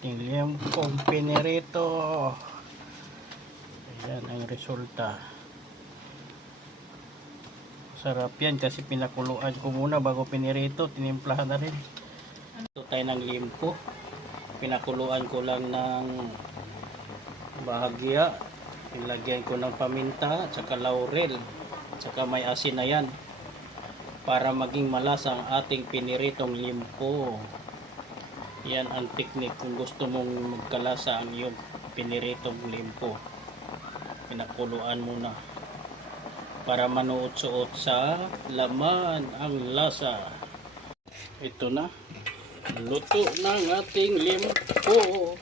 ating liemkong pinirito. Ayan ang resulta. Sarap yan kasi pinakuluan ko muna bago pinirito. Tinimplahan na rin. Ito tayo ng liempo. Pinakuluan ko lang ng bahagya. Nilagyan ko ng paminta at saka laurel at saka may asin na yan para maging malasa ang ating piniritong liempo. Yan ang technique kung gusto mong magkalasa ang iyong piniritong liempo. Pinakuluan muna para manuot-suot sa laman ang lasa. Ito na, luto ng ating liempo.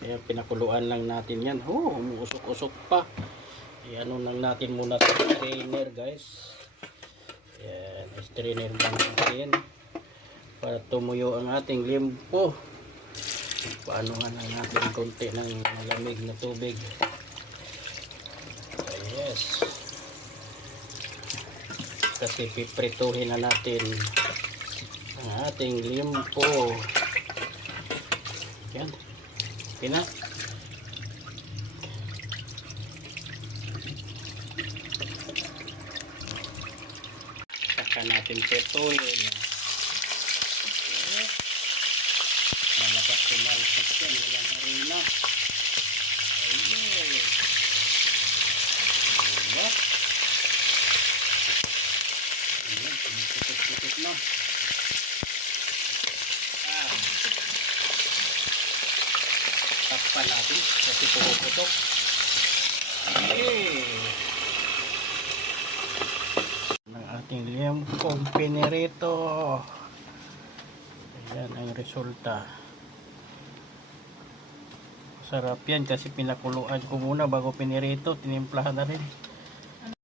Kaya pinakuluan lang natin yan. Umuusok-usok pa. Ano lang natin muna sa strainer, guys. Yan, strainer lang natin para tumuyo ang ating liempo. Paano nga lang natin konti ng malamig na tubig. Yes. Kasi piprituhin na natin ang ating liempo. Yan. Okay na. Saka natin petuloy. Malakas tumalsik yan. Walang harina. Ayun. Diba? Ayan. Pumiputok-putok na. Takpan natin kasi pumuputok. Okay. Ng ating liemkong pinirito. Ayan ang resulta. Sarap yan kasi pinakuluan ko muna bago pinirito. Tinimplahan na rin.